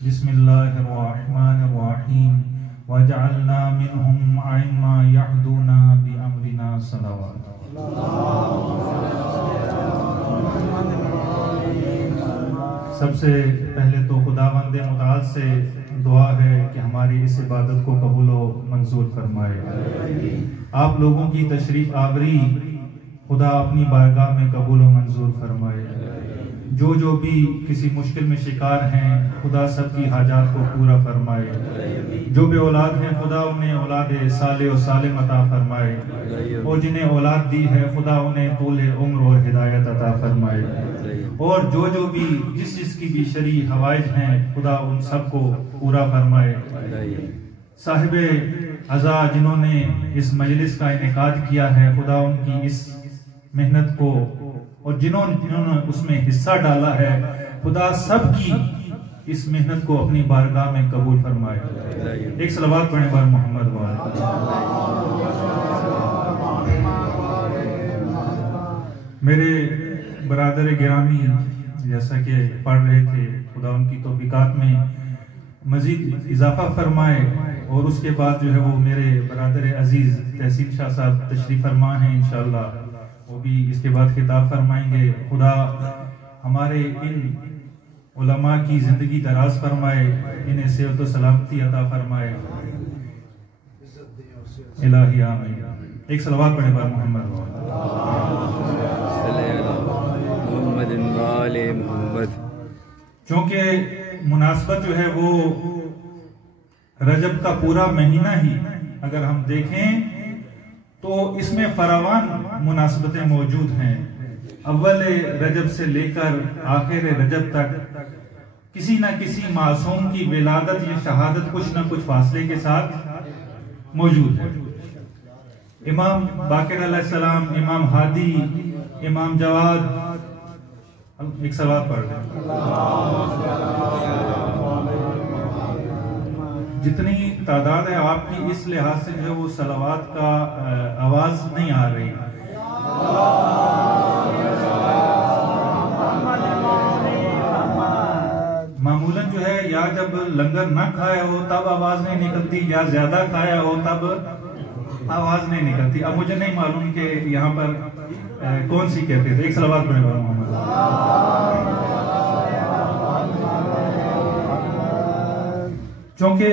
बिस्मिल्लाहिर्रहमानिर्रहीम वजअलना मिनहुम अइम्मा यहदूना बिअमरिना सलवात। सबसे पहले तो खुदावंद मुताल से दुआ है कि हमारी इस इबादत को कबूल व मंजूर फरमाए। आप लोगों की तशरीफ आवरी खुदा अपनी बारगाह में कबूल व मंजूर फरमाए। जो भी किसी मुश्किल में शिकार हैं खुदा सबकी हाजात को पूरा फरमाए। जो बे औलाद हैं खुदा उन्हें औलाद साले और सालिम अता फरमाए, और जिन्हें औलाद दी है खुदा उन्हें तूले उम्र और हिदायत अता फरमाए। और जो भी जिस की भी शरी हवाइज हैं खुदा उन सबको पूरा फरमाए। साहिबे अज़ा जिन्होंने इस मजलिस का इनेकाद किया है खुदा उनकी इस मेहनत को और जिन्होंने उसमें हिस्सा डाला है खुदा सबकी इस मेहनत को अपनी बारगाह में कबूल फरमाए। एक सलवात पढ़े बार मोहम्मद वाले। मेरे बरादर गिरामी जैसा कि पढ़ रहे थे खुदा उनकी तौफीकात में मजीद इजाफा फरमाए। और उसके बाद जो है वो मेरे बरादर अजीज तहसीन शाह साहब तशरीफ फरमा है, इंशाअल्लाह वो भी इसके बाद खिताब फरमाएंगे। खुदा हमारे इन उलमा की जिंदगी दराज फरमाए, इन्हें सेहत व सलामती अता फरमाए। इलाही आमीन। एक सलवात पढ़े बार मोहम्मद। क्योंकि मुनासबत जो है वो रजब का पूरा महीना ही अगर हम देखें तो इसमें फरावान मुनासबतें मौजूद हैं। अव्वल रजब से लेकर आखिर रजब तक किसी न किसी मासूम की विलादत या शहादत कुछ न कुछ फासले के साथ मौजूद है। इमाम बाकिर अलैहिस्सलाम, इमाम हादी, इमाम जवाद, एक सलात पढ़ रहे। जितनी तादाद है आपकी इस लिहाज से जो है वो सलावात का आवाज नहीं आ रही। मामूलन जो है या जब लंगर ना खाया हो तब आवाज नहीं निकलती, या ज्यादा खाया हो तब आवाज नहीं निकलती। अब मुझे नहीं मालूम कि यहाँ पर कौन सी कहते थे। एक सलावत पढ़े मोहम्मद। क्योंकि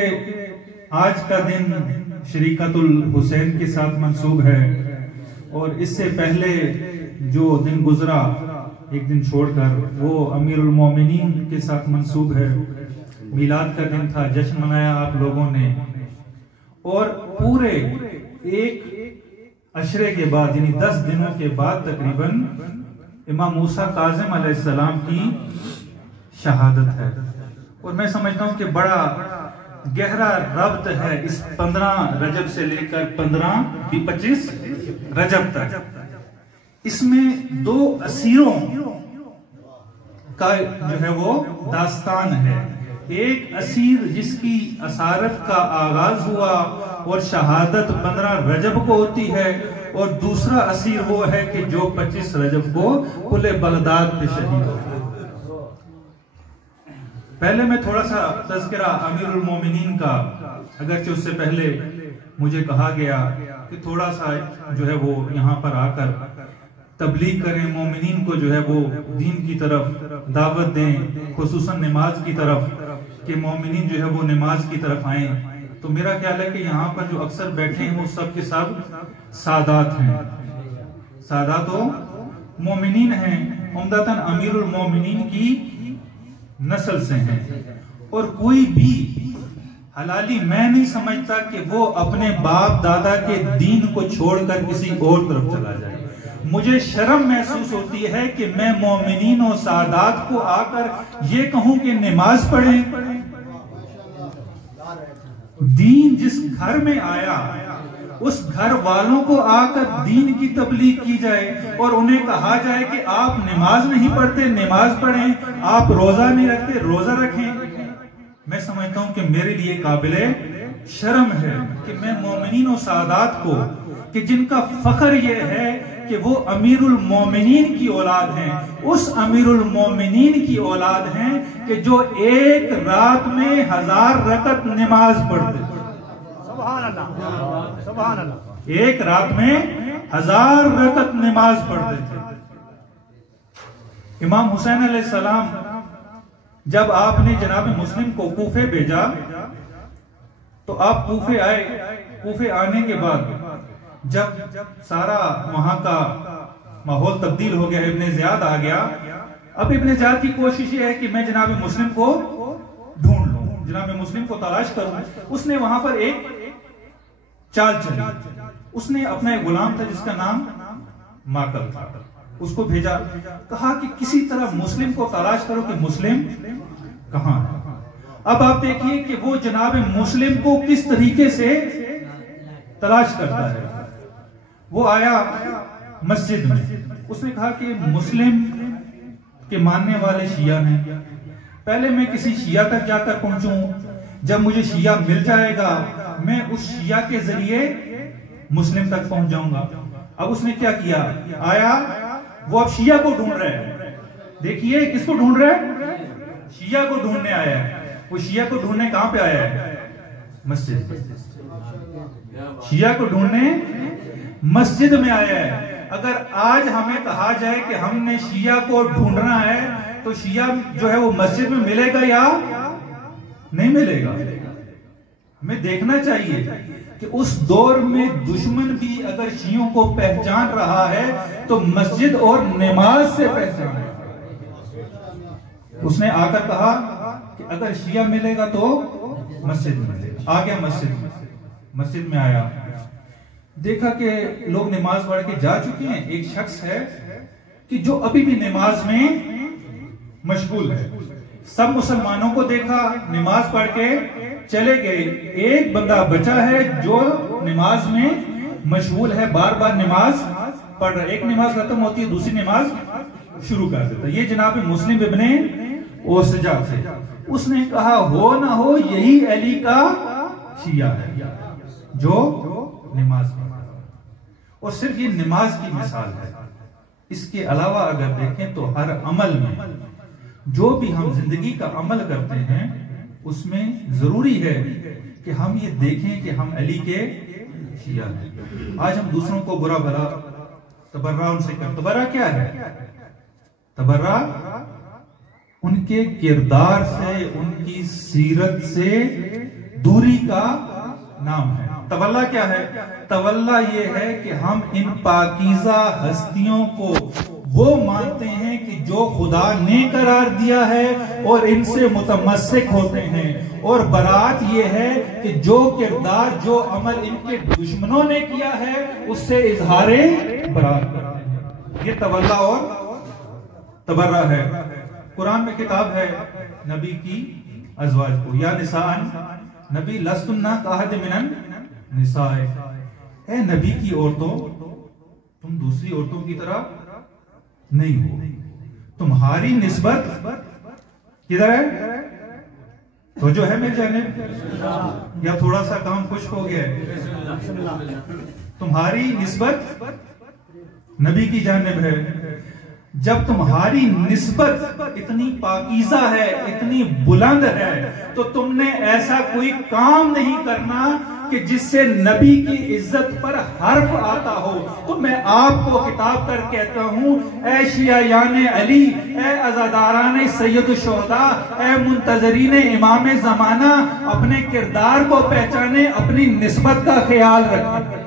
आज का दिन शरीकतुल हुसैन के साथ मंसूब है और इससे पहले जो दिन गुजरा एक दिन छोड़कर वो अमीरुल मोमिनीन के साथ मंसूब है। मिलाद का दिन था, जश्न मनाया आप लोगों ने। और पूरे एक अशरे के बाद यानी 10 दिनों के बाद तकरीबन इमाम मूसा काज़िम अलैहिस्सलाम की शहादत है। और मैं समझता हूं कि बड़ा गहरा रब्त है इस 15 रजब से लेकर 25 रजब तक। इसमें 2 असीरों का जो है वो दास्तान है। एक असीर जिसकी असारत का आगाज हुआ और शहादत 15 रजब को होती है, और दूसरा असीर वो है कि जो 25 रजब को कुले बगदाद पे शहीद होता है। पहले मैं थोड़ा सा तज़किरा अमीरुल मोमिनीन का, अगरचे उससे पहले मुझे कहा गया कि थोड़ा सा जो है वो यहाँ पर आकर तबलीग करें, मोमिनीन को जो है वो दीन की तरफ दावत दें, खुसूसन नमाज की तरफ, कि मोमिनीन जो है वो नमाज की तरफ आए। तो मेरा ख्याल है कि यहाँ पर जो अक्सर बैठे हैं वो सब के सब सादात हैं, सादात व मोमिनीन हैं, उम्दतन अमीरुल मोमिनीन की नस्ल से हैं। और कोई भी हलाली मैं नहीं समझता कि वो अपने बाप दादा के दीन को छोड़कर किसी और तरफ चला जाए। मुझे शर्म महसूस होती है कि मैं मोमिनीन और सादात को आकर ये कहूं कि नमाज पढ़ें। दीन जिस घर में आया उस घर वालों को आकर दीन की तबलीग की जाए और उन्हें कहा जाए कि आप नमाज नहीं पढ़ते, नमाज पढ़ें, आप रोजा नहीं रखते, रोजा रखें। मैं समझता हूं कि मेरे लिए काबिले शर्म है कि मैं मोमिनीन और सादात को, कि जिनका फख्र यह है कि वो अमीरुल मोमिनीन की औलाद हैं, उस अमीरुल मोमिनीन की औलाद हैं कि जो एक रात में 1000 रकत नमाज पढ़ते थे। सुभान अल्लाह, सुभान अल्लाह। एक रात में 1000 रकत नमाज पढ़ते थे। इमाम हुसैन अलैहिस्सलाम जब आपने जनाब मुस्लिम को कूफे भेजा तो आप कूफे आए। कूफे आने के बाद जब सारा वहां का माहौल तब्दील हो गया, इब्ने ज़ियाद आ गया। अब इब्ने ज़ियाद की कोशिश ये है कि मैं जनाब मुस्लिम को ढूंढ लूं, जनाब मुस्लिम को तलाश करूं। उसने वहां पर एक चाल चली। उसने अपना एक गुलाम था जिसका नाम माकल था, उसको भेजा, कहा कि किसी तरह मुस्लिम को तलाश करो कि मुस्लिम कहां है। अब आप देखिए कि वो जनाब मुस्लिम को किस तरीके से तलाश करता है। वो आया मस्जिद में, उसने कहा कि मुस्लिम के मानने वाले शिया हैं, पहले मैं किसी शिया तक जाकर पहुंचूं, जब मुझे शिया मिल जाएगा मैं उस शिया के जरिए मुस्लिम तक पहुंच जाऊंगा। अब उसने क्या किया, आया, वो अब शिया को ढूंढ रहे हैं। देखिए किसको ढूंढ रहे हैं, शिया को ढूंढने आया है। वो शिया को ढूंढने कहां पे आया है, मस्जिद। शिया को ढूंढने मस्जिद में आया है। अगर आज हमें कहा जाए कि हमने शिया को ढूंढना है तो शिया जो है वो मस्जिद में मिलेगा या नहीं मिलेगा। हमें देखना चाहिए कि उस दौर में दुश्मन भी अगर शियों को पहचान रहा है तो मस्जिद और नमाज से पहचान। उसने आकर कहा कि अगर शिया मिलेगा तो मस्जिद में मिलेगा। आ गया मस्जिद में, मस्जिद में आया, देखा कि लोग नमाज पढ़ के जा चुके हैं। एक शख्स है कि जो अभी भी नमाज में मशगूल है। सब मुसलमानों को देखा, नमाज पढ़ के चले गए। एक बंदा बचा है जो नमाज में मशगूल है, बार बार नमाज पढ़ रहा है। एक नमाज खत्म होती है, दूसरी नमाज शुरू कर देता है। ये जनाब मुस्लिम इब्ने ओसजा थे। उसने कहा हो ना हो यही अली का शिया है जो नमाज पढ़। और सिर्फ ये नमाज की मिसाल है, इसके अलावा अगर देखें तो हर अमल में जो भी हम जिंदगी का अमल करते हैं उसमें जरूरी है कि हम ये देखें कि हम अली के शिया हैं। आज हम दूसरों को बुरा भला तबर्रा उनसे कर, तबर्रा क्या है, तबर्रा उनके किरदार से, उनकी सीरत से दूरी का नाम है। तवल्ला क्या है, तवल्ला ये है कि हम इन पाकीज़ा हस्तियों को वो मानते हैं कि जो खुदा ने करार दिया है और इनसे मुतमस्सिक होते हैं। और बरात ये है कि जो किरदार, जो अमल इनके दुश्मनों ने किया है उससे इजहारे बरात करते हैं। ये तवल्ला और तबर्रा है। कुरान में किताब है नबी की अज़वाज को, या निसान नबी लस्तुन्ना काहद मिनन निसाए, ए नबी की औरतों तुम दूसरी औरतों की तरह नहीं हो, तुम्हारी निस्बत किधर है, तो जो है मेरे जाने या थोड़ा सा काम खुश्क हो गया है, तुम्हारी निस्बत नबी की जानिब है। जब तुम्हारी निस्बत इतनी पाकीज़ा है, इतनी बुलंद है, तो तुमने ऐसा कोई काम नहीं करना कि जिससे नबी की इज्जत पर हर्फ आता हो। तो मैं आपको खिताब कर कहता हूं, ऐ शियायाने अली, ऐ अज़ादाराने सैयद शुहदा, ऐ मुंतजरीने इमाम ज़माना, अपने किरदार को पहचाने, अपनी निस्बत का ख्याल रखें।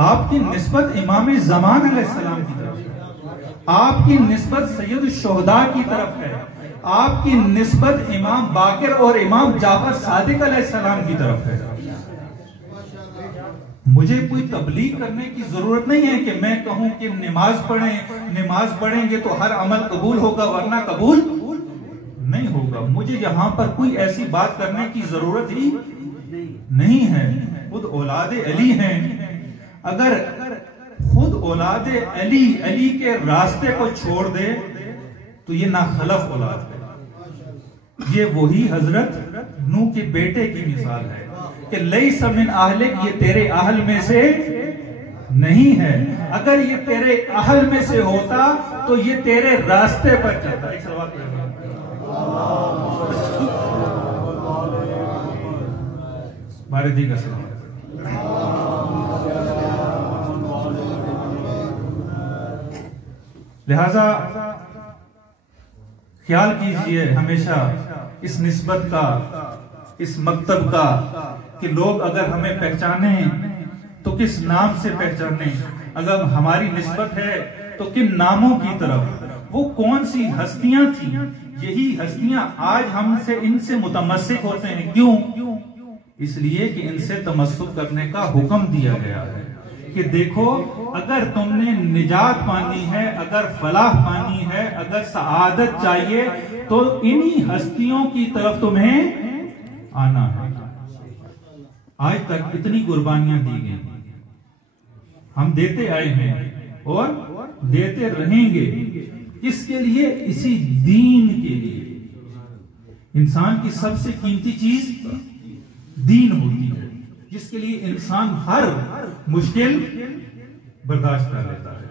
आपकी निस्बत इमाम ज़मान अलैहिस्सलाम की तरफ है, आपकी निस्बत सैयद शुहदा की तरफ है, आपकी निस्बत इमाम बाकिर और इमाम जाफर सादिक अलैहिस्सलाम की तरफ है। मुझे कोई तबलीग करने की जरूरत नहीं है कि मैं कहूं कि नमाज पढ़ें, नमाज पढ़ेंगे तो हर अमल कबूल होगा वरना कबूल नहीं होगा। मुझे यहां पर कोई ऐसी बात करने की जरूरत ही नहीं है। खुद औलादे अली हैं, अगर खुद औलादे अली अली के रास्ते को छोड़ दे तो ये नाखलफ औलाद है। ये वही हजरत नूह के बेटे की मिसाल है कि लैसा मिन अहलिक, ये तेरे अहल में से नहीं है। अगर ये तेरे अहल में से होता तो ये तेरे रास्ते पर चलता है। एक सलवात पढ़ेंगे। भारती का सलाम। लिहाजा ख्याल कीजिए हमेशा इस निस्बत का, इस मकतब का, कि लोग अगर हमें पहचाने तो किस नाम से पहचाने, अगर हमारी निस्बत है तो किन नामों की तरफ, वो कौन सी हस्तियां थी। यही हस्तियां आज हमसे, इनसे मुतमस्सिक होते हैं। क्यों? इसलिए कि इनसे तमस्सुक करने का हुक्म दिया गया है कि देखो, अगर तुमने निजात पानी है, अगर फलाह पानी है, अगर सआदत चाहिए, तो इन्हीं हस्तियों की तरफ तुम्हें आना है। आज तक इतनी कुर्बानियां दी गई, हम देते आए हैं और देते रहेंगे। किसके लिए? इसी दीन के लिए। इंसान की सबसे कीमती चीज दीन होती है, जिसके लिए इंसान हर मुश्किल बर्दाश्त कर लेता है।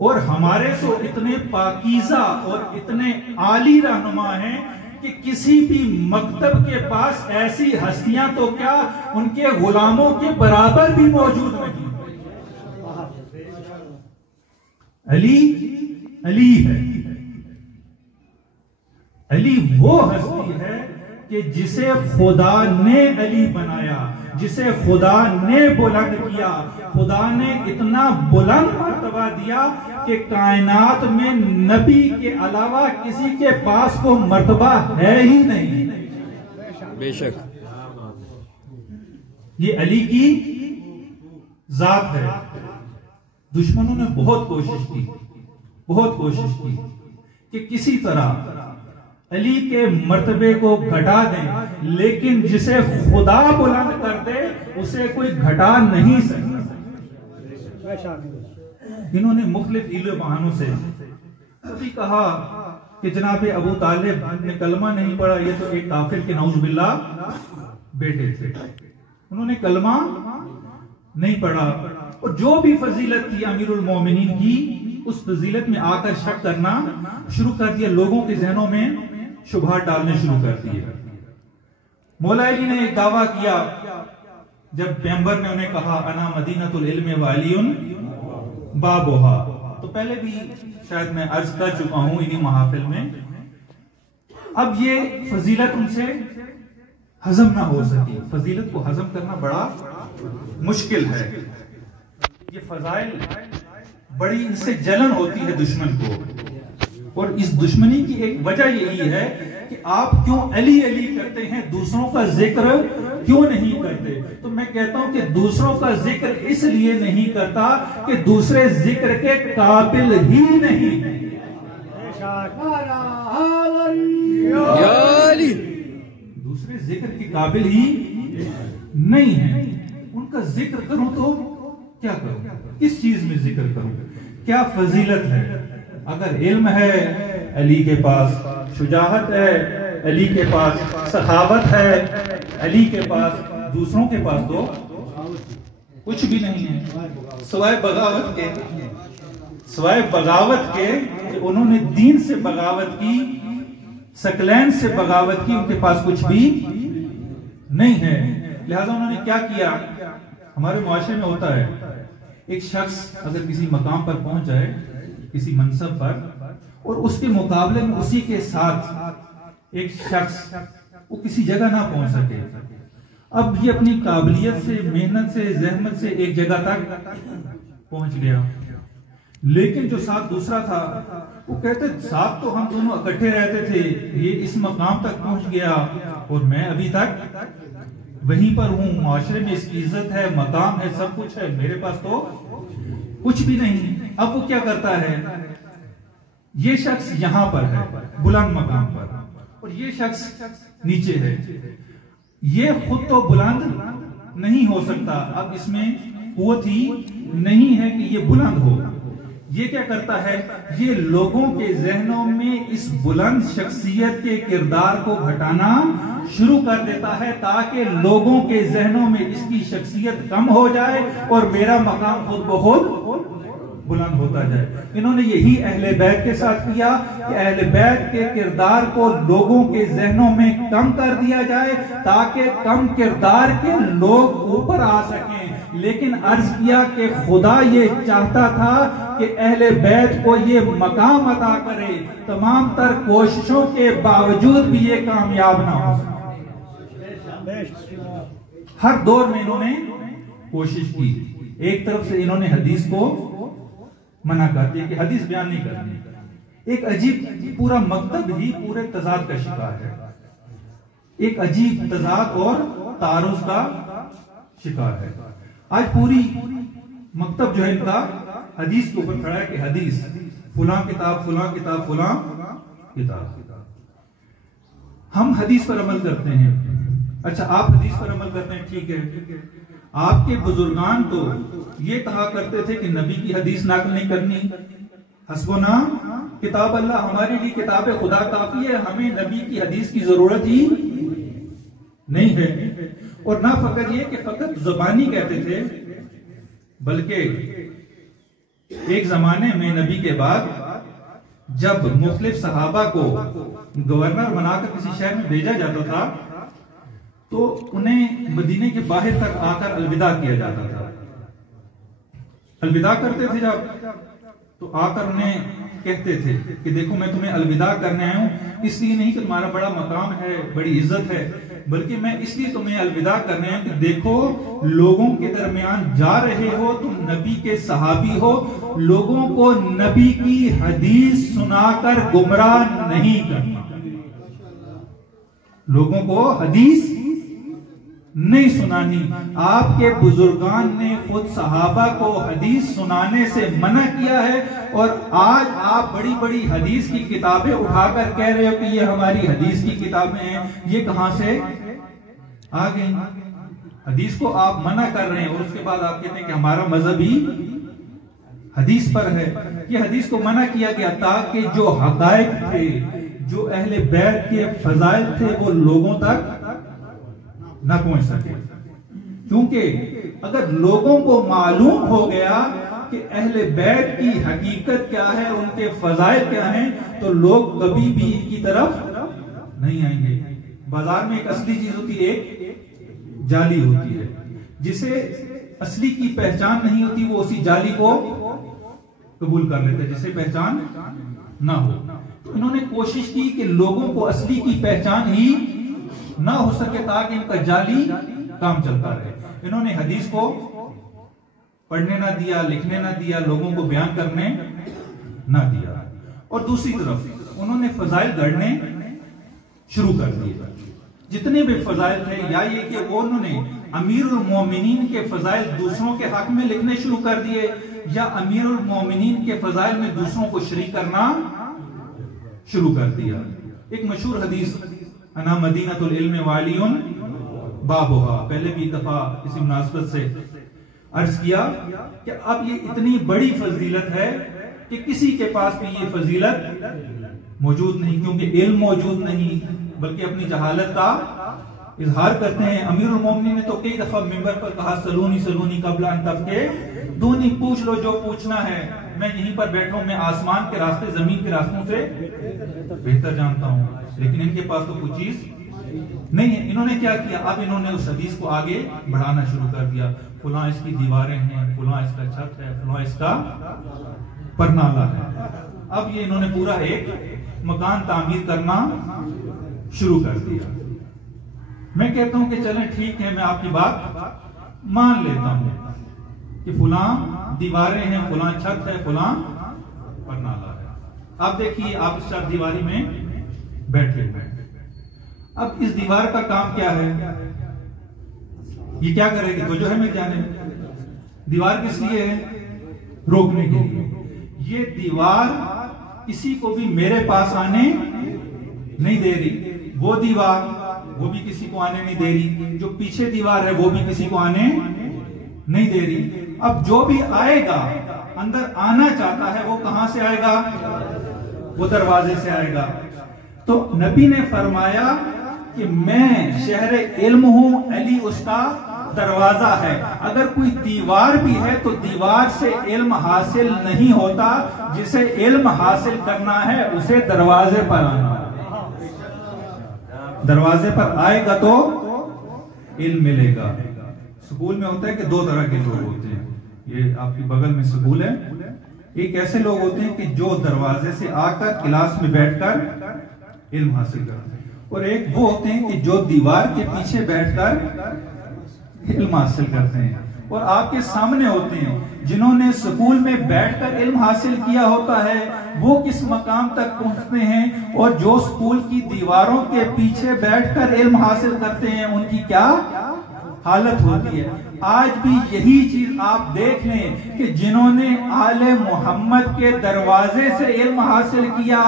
और हमारे तो इतने पाकीज़ा और इतने आली रहनुमा हैं कि किसी भी मकतब के पास ऐसी हस्तियां तो क्या, उनके गुलामों के बराबर भी मौजूद नहीं। अली अली है। अली वो हस्ती है कि जिसे खुदा ने अली बनाया, जिसे खुदा ने बुलंद किया। खुदा ने इतना बुलंद मर्तबा दिया कि कायनात में नबी के अलावा किसी के पास वो मर्तबा है ही नहीं। बेशक ये अली की जात है। दुश्मनों ने बहुत कोशिश की, बहुत कोशिश की कि किसी तरह अली के मर्तबे को घटा दें, लेकिन जिसे खुदा बुलंद कर दे उसे कोई घटा नहीं सकता। इन्होंने मुख्तलिफ हीले बहानों से कभी कहा कि जनाब अबू तालिब ने कलमा नहीं पढ़ा, ये तो एक काफिर के नौजुबिल्लाह बेटे थे, उन्होंने कलमा नहीं पढ़ा। और जो भी फजीलत थी अमीरुल मोमिनीन की, उस फजीलत में आकर शक करना शुरू कर दिया, लोगों के जहनों में शुबहात डालने शुरू कर दिए। मौला अली ने एक दावा किया, जब पैगंबर ने उन्हें कहा अना मदीनतुल इल्म व अलीउन बाबुहा, तो पहले भी शायद मैं अर्ज कर चुका हूं इन्हीं महाफिल में। अब ये फजीलत उनसे हजम ना हो सकी। फजीलत को हजम करना बड़ा मुश्किल है। ये फजाइल बड़ी, इनसे जलन होती है दुश्मन को। और इस दुश्मनी की एक वजह यही है कि आप क्यों अली अली करते हैं, दूसरों का जिक्र क्यों नहीं करते। तो मैं कहता हूं कि दूसरों का जिक्र इसलिए नहीं करता कि दूसरे जिक्र के काबिल ही नहीं। दूसरे जिक्र के काबिल ही नहीं है। उनका जिक्र करूं तो क्या करूं, किस चीज में जिक्र करूं, क्या फजीलत है। अगर इल्म है अली के पास, शुजाहत है अली के पास, सखावत है अली के पास, दूसरों के पास तो कुछ भी नहीं है सिवाय बगावत के, सिवाय बगावत के। उन्होंने दीन से बगावत की, सकलैन से बगावत की, उनके पास कुछ भी नहीं है। लिहाजा उन्होंने क्या किया, हमारे मुआशरे में होता है, एक शख्स अगर किसी मकाम पर पहुंच जाए, किसी मनसब पर, और उसके मुकाबले में उसी के साथ एक शख्स वो किसी जगह ना पहुंच सके। अब ये अपनी काबिलियत से, मेहनत से, जहमत से एक जगह तक पहुंच गया, लेकिन जो साथ दूसरा था वो कहते साथ तो हम दोनों इकट्ठे रहते थे, ये इस मकाम तक पहुंच गया और मैं अभी तक वहीं पर हूं। माशरे में इसकी इज्जत है, मकाम है, सब कुछ है, मेरे पास तो कुछ भी नहीं। अब वो क्या करता है, ये शख्स यहां पर है बुलंद मकाम पर, और ये शख्स नीचे है। ये खुद तो बुलंद नहीं हो सकता, अब इसमें कुव्वत ही नहीं है कि ये बुलंद हो। ये क्या करता है, ये लोगों के जहनों में इस बुलंद शख्सियत के किरदार को घटाना शुरू कर देता है, ताकि लोगों के जहनों में इसकी शख्सियत कम हो जाए और मेरा मकाम खुद ब खुद बुलंद होता जाए। इन्होंने यही अहले बैत के साथ किया कि अहले बैत के किरदार को लोगों के जहनों में कम कर दिया जाए ताकि कम किरदार के लोग ऊपर आ सकें। लेकिन अर्ज किया कि खुदा ये चाहता था कि अहले बैत को ये मकाम अता करे, तमाम तर कोशिशों के बावजूद भी ये कामयाब ना हो सके। हर दौर में इन्होंने कोशिश की। एक तरफ से इन्होंने हदीस को मना कर दिया कि हदीस बयान नहीं करनी। एक अजीब पूरा मकतब ही पूरे तजाद का शिकार है, एक अजीब तजाद और तारुज का शिकार है। आज पूरी मकतब जो है इनका हदीस के ऊपर खड़ा है कि हदीस फुला किताब फुला किताब फुला किताब। हम हदीस पर अमल करते हैं। अच्छा, आप हदीस पर अमल करते हैं, ठीक है। आपके बुजुर्गान तो ये कहा करते थे कि नबी की हदीस नकल नहीं करनी, हस्बुना किताब अल्लाह, हमारे लिए किताब खुदा काफी है, हमें नबी की हदीस की जरूरत ही नहीं है। और ना फकत ये कि फकत जुबानी कहते थे, बल्कि एक जमाने में नबी के बाद जब मुख्तलिफ सहाबा को गवर्नर बनाकर किसी शहर में भेजा जाता था तो उन्हें मदीने के बाहर तक आकर अलविदा किया जाता था। अलविदा करते थे जब, तो आकर उन्हें कहते थे कि देखो मैं तुम्हें अलविदा करने आया हूं, इसलिए नहीं कि तुम्हारा बड़ा मकाम है, बड़ी इज्जत है, बल्कि मैं इसलिए तुम्हें अलविदा करने आया हूं कि देखो लोगों के दरमियान जा रहे हो, तुम नबी के सहाबी हो, लोगों को नबी की हदीस सुनाकर गुमराह नहीं करना, लोगों को हदीस नहीं सुनानी। आपके बुजुर्गान ने खुद सहाबा को हदीस सुनाने से मना किया है और आज आप बड़ी बड़ी हदीस की किताबें उठाकर कह रहे हो कि ये हमारी हदीस की किताबें हैं। ये कहां से आ गई? हदीस को आप मना कर रहे हैं और उसके बाद आप कहते हैं कि हमारा मजहब ही हदीस पर है। ये हदीस को मना किया गया ताकि जो हकायक थे, जो अहले बैत के फजाइल थे, वो लोगों तक न पहुंच सके। क्योंकि अगर लोगों को मालूम हो गया कि अहले बैत की हकीकत क्या है, उनके फजाइल क्या हैं, तो लोग कभी भी इनकी तरफ नहीं आएंगे। बाजार में एक असली चीज होती है, एक जाली होती है। जिसे असली की पहचान नहीं होती वो उसी जाली को कबूल कर लेते, जिसे पहचान ना हो। तो इन्होंने कोशिश की कि लोगों को असली की पहचान ही ना हो सके ताकि इनका जाली काम चलता रहे। इन्होंने हदीस को पढ़ने ना दिया, लिखने ना दिया, लोगों को बयान करने ना दिया। और दूसरी तरफ उन्होंने फजाइल गढ़ने शुरू कर दिए। जितने भी फजाइल थे, या ये कि वो उन्होंने अमीरुल मोमिनीन के फजाइल दूसरों के हक में लिखने शुरू कर दिए, या अमीरुल मोमिनीन के फजाइल में दूसरों को शरीक करना शुरू कर दिया। एक मशहूर हदीस, अना मदीनतुल इल्म वालियुन बाबुहा, पहले भी दफा इसी मुनासबत से अर्ज किया कि अब ये इतनी बड़ी फजीलत है कि किसी के पास भी ये फजीलत मौजूद नहीं, क्योंकि इल्म मौजूद नहीं बल्कि अपनी जहालत का इजहार करते हैं। अमीरुल मोमिनीन ने तो कई दफा मिंबर पर कहा, सलूनी सलूनी कबला अन तफके, दूनी पूछ लो जो पूछना है, मैं यहीं पर बैठा हूं, मैं आसमान के रास्ते जमीन के रास्तों से बेहतर जानता हूं। लेकिन इनके पास तो कुछ चीज नहीं है। इन्होंने क्या किया, अब इन्होंने उस हदीस को आगे बढ़ाना शुरू कर दिया। फुला इसकी दीवारें हैं, फुला इसका छत है, फुला इसका परनाला है। अब ये इन्होंने पूरा एक मकान तामीर करना शुरू कर दिया। मैं कहता हूं कि चलें ठीक है, मैं आपकी बात मान लेता हूं कि फुला दीवारें हैं, फुला छत है, फुला परनाला है। अब देखिए, आप इस चार दीवारी में बैठे हुए हैं। अब इस दीवार का काम क्या है? ये क्या करेगी? तो जो है मिल जाने। दीवार किस लिए है? रोकने के लिए। ये दीवार किसी को भी मेरे पास आने नहीं दे रही। वो दीवार, वो भी किसी को आने नहीं दे रही। जो पीछे दीवार है वो भी किसी को आने नहीं दे रही। अब जो भी आएगा, अंदर आना चाहता है, वो कहां से आएगा? वो दरवाजे से आएगा। तो नबी ने फरमाया कि मैं शहर इल्म हूं, अली उसका दरवाजा है। अगर कोई दीवार भी है तो दीवार से इल्म हासिल नहीं होता, जिसे इल्म हासिल करना है उसे दरवाजे पर आना है। दरवाजे पर आएगा तो इल्म मिलेगा। स्कूल में होता है कि दो तरह के लोग होते हैं, ये आपकी बगल में स्कूल है। एक ऐसे लोग होते हैं कि जो दरवाजे से आकर क्लास में बैठकर इल्म हासिल करते हैं, और एक वो होते हैं कि जो दीवार के पीछे बैठकर इल्म हासिल करते हैं। और आपके सामने होते हैं जिन्होंने स्कूल में बैठकर इल्म हासिल किया होता है, वो किस मकाम तक पहुंचते हैं, और जो स्कूल की दीवारों के पीछे बैठकर इल्म हासिल करते हैं उनकी क्या हालत होती है। आज भी यही चीज आप देख लें कि जिन्होंने आले मोहम्मद के दरवाजे से इल्म हासिल किया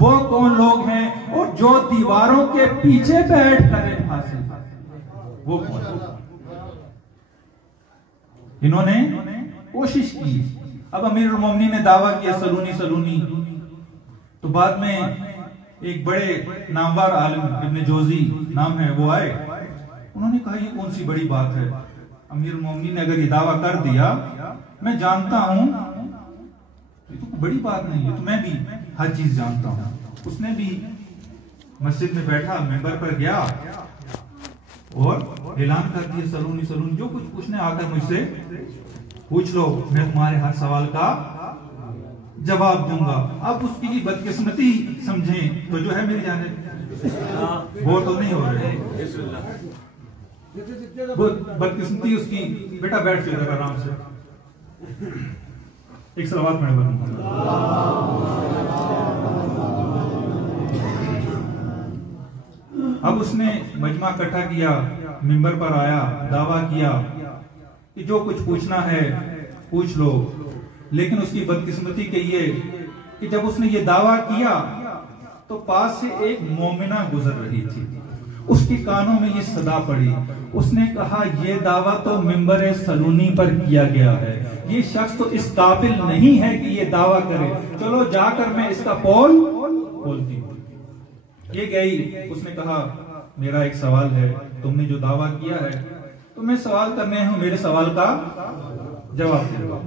वो कौन लोग हैं, और जो दीवारों के पीछे बैठ कर इल्म हासिल वो कौन। इन्होंने कोशिश की। अब अमीरुल मोमिनीन ने दावा किया सलूनी सलूनी, तो बाद में एक बड़े नामवर आलिम इब्न जोजी नाम है वो आए, उन्होंने कहा ये कौन सी बड़ी बात है, अमीरुल मोमिनीन ने अगर ये दावा कर दिया, मैं जानता हूं ये तो बड़ी बात नहीं है, तो मैं भी हर चीज जानता हूं। उसने भी मस्जिद में बैठा, मेंबर पर गया और ऐलान कर दिया सलूनी सलूनी, जो कुछ पूछने आकर मुझसे पूछ लो, मैं तुम्हारे हर सवाल का जवाब दूंगा। अब उसकी बदकिस्मती समझें तो जो है मेरी जाने वो तो नहीं हो रहे, बदकिस्मती उसकी, बेटा बैठ जाएगा आराम से, एक सलवात में अब उसने मजमा इकट्ठा किया, मिंबर पर आया, दावा किया कि जो कुछ पूछना है पूछ लो। लेकिन उसकी बदकिस्मती के ये कि जब उसने ये दावा किया तो पास से एक मोमिना गुजर रही थी, उसके कानों में ये सदा पड़ी। उसने कहा ये दावा तो मिंबर सलूनी पर किया गया है, ये शख्स तो इस काबिल नहीं है कि ये दावा करे, चलो जाकर मैं इसका पोल खोलती हूँ। ये गई, उसने कहा मेरा एक सवाल है, तुमने जो दावा किया है तो मैं सवाल करने हूं, मेरे सवाल का जवाब दो।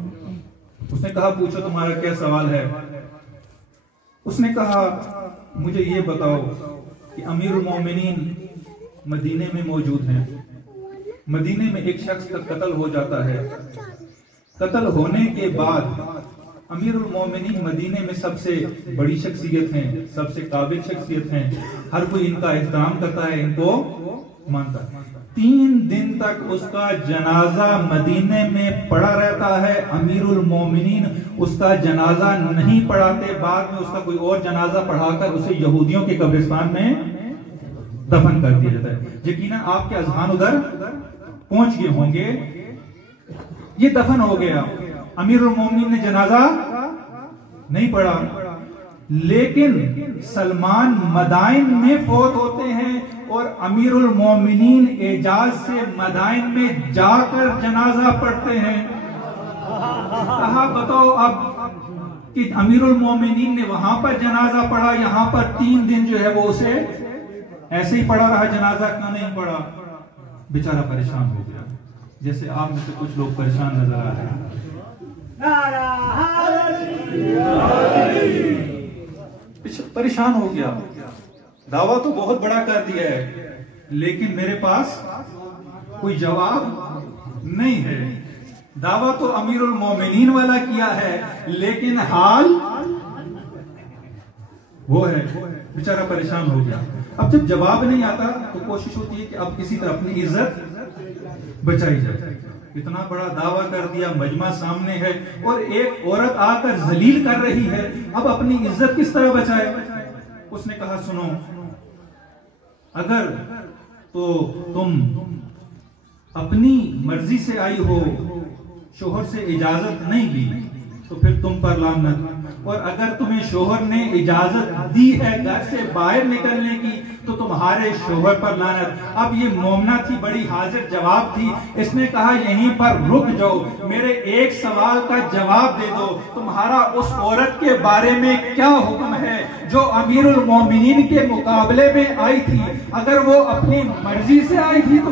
उसने कहा पूछो तुम्हारा क्या सवाल है। उसने कहा मुझे ये बताओ कि अमीरुल मोमिनीन मदीने में मौजूद हैं, मदीने में एक शख्स का कत्ल हो जाता है, कत्ल होने के बाद अमीरुल मोमिनीन मदीने में सबसे बड़ी शख्सियत हैं, सबसे काबिल शख्सियत हैं, हर कोई इनका एहतराम करता है, इनको मानता है। 3 दिन तक उसका जनाजा मदीने में पड़ा रहता है, अमीरुल मोमिनीन उसका जनाजा नहीं पढ़ाते, बाद में उसका कोई और जनाजा पढ़ाकर उसे यहूदियों के कब्रिस्तान में दफन कर दिया जाता है। यकीनन आपके अज़हान उधर पहुंच गए होंगे। ये दफन हो गया, अमीरुल मोमिनीन ने जनाजा नहीं पढ़ा, लेकिन सलमान मदाइन में फौत होते हैं और अमीरुल मोमिनीन एजाज से मदाइन में जाकर जनाजा पढ़ते हैं। कहा बताओ अब कि अमीरुल मोमिनीन ने वहां पर जनाजा पढ़ा, यहां पर 3 दिन जो है वो उसे ऐसे ही पढ़ा रहा, जनाजा क्यों नहीं पढ़ा। बेचारा परेशान हो गया, जैसे आप में से कुछ लोग परेशान नजर आ रहे हैं। परेशान हो गया, दावा तो बहुत बड़ा कर दिया है, लेकिन मेरे पास कोई जवाब नहीं है। दावा तो अमीरुल मोमिनीन वाला किया है, लेकिन हाल वो है। बेचारा परेशान हो गया। अब जब जवाब नहीं आता तो कोशिश होती है कि अब किसी तरह अपनी इज्जत बचाई जाए। इतना बड़ा दावा कर दिया, मजमा सामने है और एक औरत आकर जलील कर रही है, अब अपनी इज्जत किस तरह बचाए। उसने कहा सुनो, अगर तो तुम अपनी मर्जी से आई हो, शोहर से इजाजत नहीं ली, तो फिर तुम पर लानत, और अगर तुम्हें शोहर ने इजाजत दी है घर से बाहर निकलने की तो तुम्हारे शोहर पर लानत। अब ये मोमना थी, बड़ी हाजिर जवाब थी। इसने कहा यहीं पर रुक जाओ, मेरे एक सवाल का जवाब दे दो, तुम्हारा उस औरत के बारे में क्या हुक्म है जो अमीरुल मोमिनीन के मुकाबले में आई थी। अगर वो अपनी मर्जी से आई थी तो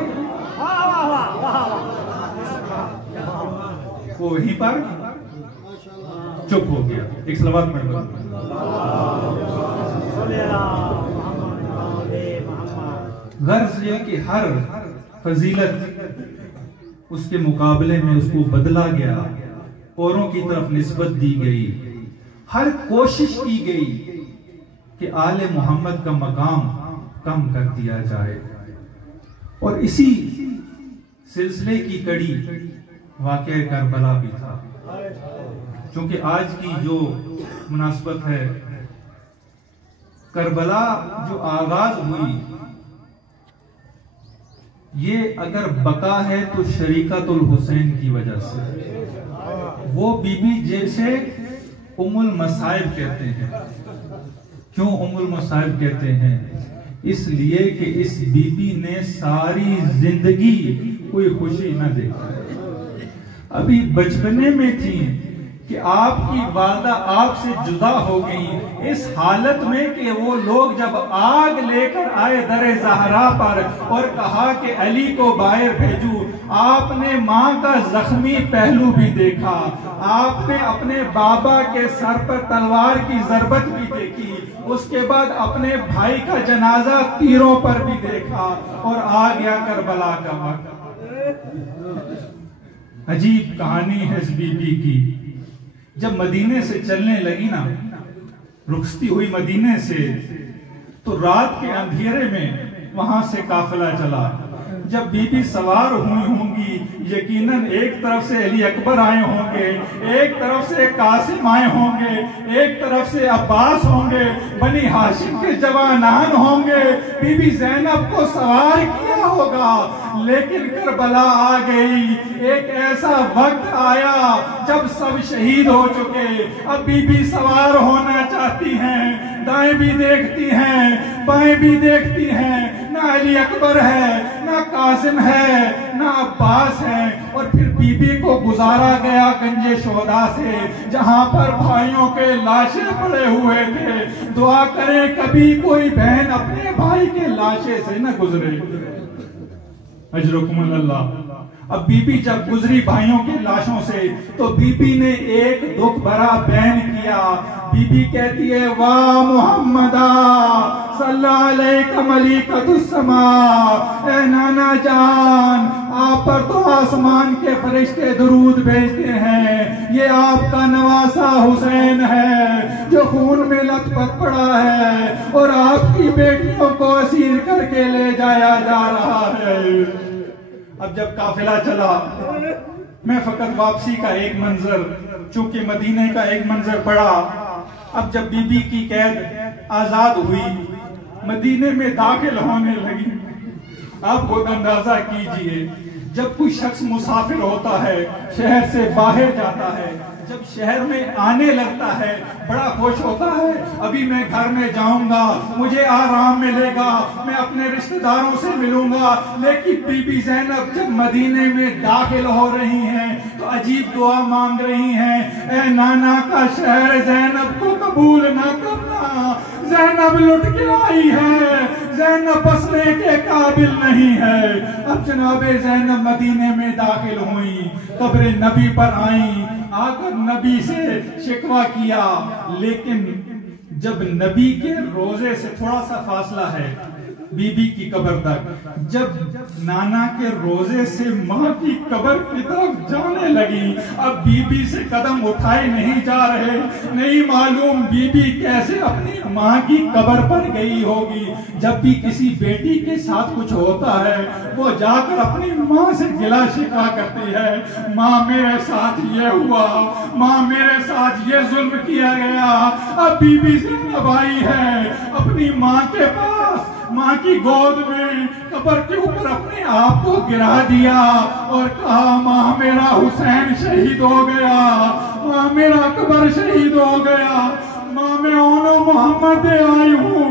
वो वहीं पर चुप हो गया। एक सलावत पढ़ लो। गर्ज ये कि हर फजीलत उसके मुकाबले में उसको बदला गया, औरों की तरफ निस्बत दी गई, हर कोशिश की गई कि आले मोहम्मद का मकाम कम कर दिया जाए। और इसी सिलसिले की कड़ी वाक़या करबला भी था। क्योंकि आज की जो मुनासबत है, करबला जो आगाज हुई, ये अगर बका है तो शरीकतुल हुसैन की वजह से। वो बीबी जैसे उम्मुल मसाइब कहते हैं। क्यों उम्मुल मसाइब कहते हैं? इसलिए कि इस बीबी ने सारी जिंदगी कोई खुशी न देखी। अभी बचपने में थी कि आपकी वालदा आपसे जुदा हो गई, इस हालत में कि वो लोग जब आग लेकर आए दरे ज़हरा पर और कहा कि अली को बाहर भेजू, आपने माँ का जख्मी पहलू भी देखा, आपने अपने बाबा के सर पर तलवार की जरबत भी देखी, उसके बाद अपने भाई का जनाजा तीरों पर भी देखा, और आ गया करबला का वक्त। अजीब कहानी है इस बीबी की। जब मदीने से चलने लगी ना, रुखसती हुई मदीने से, तो रात के अंधेरे में वहां से काफिला चला। जब बीबी सवार हुई होंगी, यकीनन एक तरफ से अली अकबर आए होंगे, एक तरफ से कासिम आए होंगे, एक तरफ से अब्बास होंगे, बनी हाशिम के जवानान होंगे, बीबी ज़ैनब को सवार किया होगा। लेकिन करबला आ गई। एक ऐसा वक्त आया जब सब शहीद हो चुके, अब बीबी सवार होना चाहती हैं, दाएं भी देखती हैं, बाएं भी देखती हैं, ना अली अकबर है, ना कासिम है, ना अब्बास है। और फिर बीबी को गुजारा गया गंजे शोहदा से, जहां पर भाइयों के लाशें पड़े हुए थे। दुआ करें कभी कोई बहन अपने भाई के लाशे से न गुजरे। अजरुकुमुल्लाह। अब बीबी जब गुजरी भाइयों की लाशों से, तो बीबी ने एक दुख भरा बयान किया। बीबी कहती है, वाह मुहम्मदा सल्लल्लाहु अलैहि मलिकतुस्समा, ए नाना जान, आप पर तो आसमान के फरिश्ते दुरूद भेजते हैं। ये आपका नवासा हुसैन है जो खून में लथपथ पड़ा है, और आपकी बेटियों को असीर करके ले जाया जा रहा है। अब जब काफिला चला, मैं फकत वापसी का एक मंजर, चूंकि मदीने का एक मंजर पड़ा। अब जब बीबी की कैद आजाद हुई, मदीने में दाखिल होने लगी। आप खुद अंदाजा कीजिए, जब कोई शख्स मुसाफिर होता है, शहर से बाहर जाता है, जब शहर में आने लगता है, बड़ा खुश होता है, अभी मैं घर में जाऊंगा, मुझे आराम मिलेगा, मैं अपने रिश्तेदारों से मिलूंगा। लेकिन बीबी ज़ैनब जब मदीने में दाखिल हो रही हैं, तो अजीब दुआ मांग रही हैं, ए नाना का शहर ज़ैनब को कबूल ना करना, ज़ैनब लुट के आई है, ज़ैनब बसने के काबिल नहीं है। अब जनाबे ज़ैनब मदीने में दाखिल हुई, कब्र नबी पर आई, आकर नबी से शिकवा किया। लेकिन जब नबी के रोजे से थोड़ा सा फासला है बीबी की कब्र तक, जब नाना के रोजे से माँ की कब्र की तरफ जाने लगी, अब बीबी से कदम उठाए नहीं जा रहे। नहीं मालूम बीबी कैसे अपनी माँ की कब्र पर गई होगी। जब भी किसी बेटी के साथ कुछ होता है, वो जाकर अपनी माँ से गिला शिकवा करती है, माँ मेरे साथ ये हुआ, माँ मेरे साथ ये जुल्म किया गया। अब बीबी ज़ैनब आई है अपनी माँ के पास, माँ की गोद में कब्र के ऊपर अपने आप को गिरा दिया और कहा, माँ मेरा हुसैन शहीद हो गया, माँ मेरा अकबर शहीद हो गया, माँ मैं ओनो मोहम्मद आई हूँ।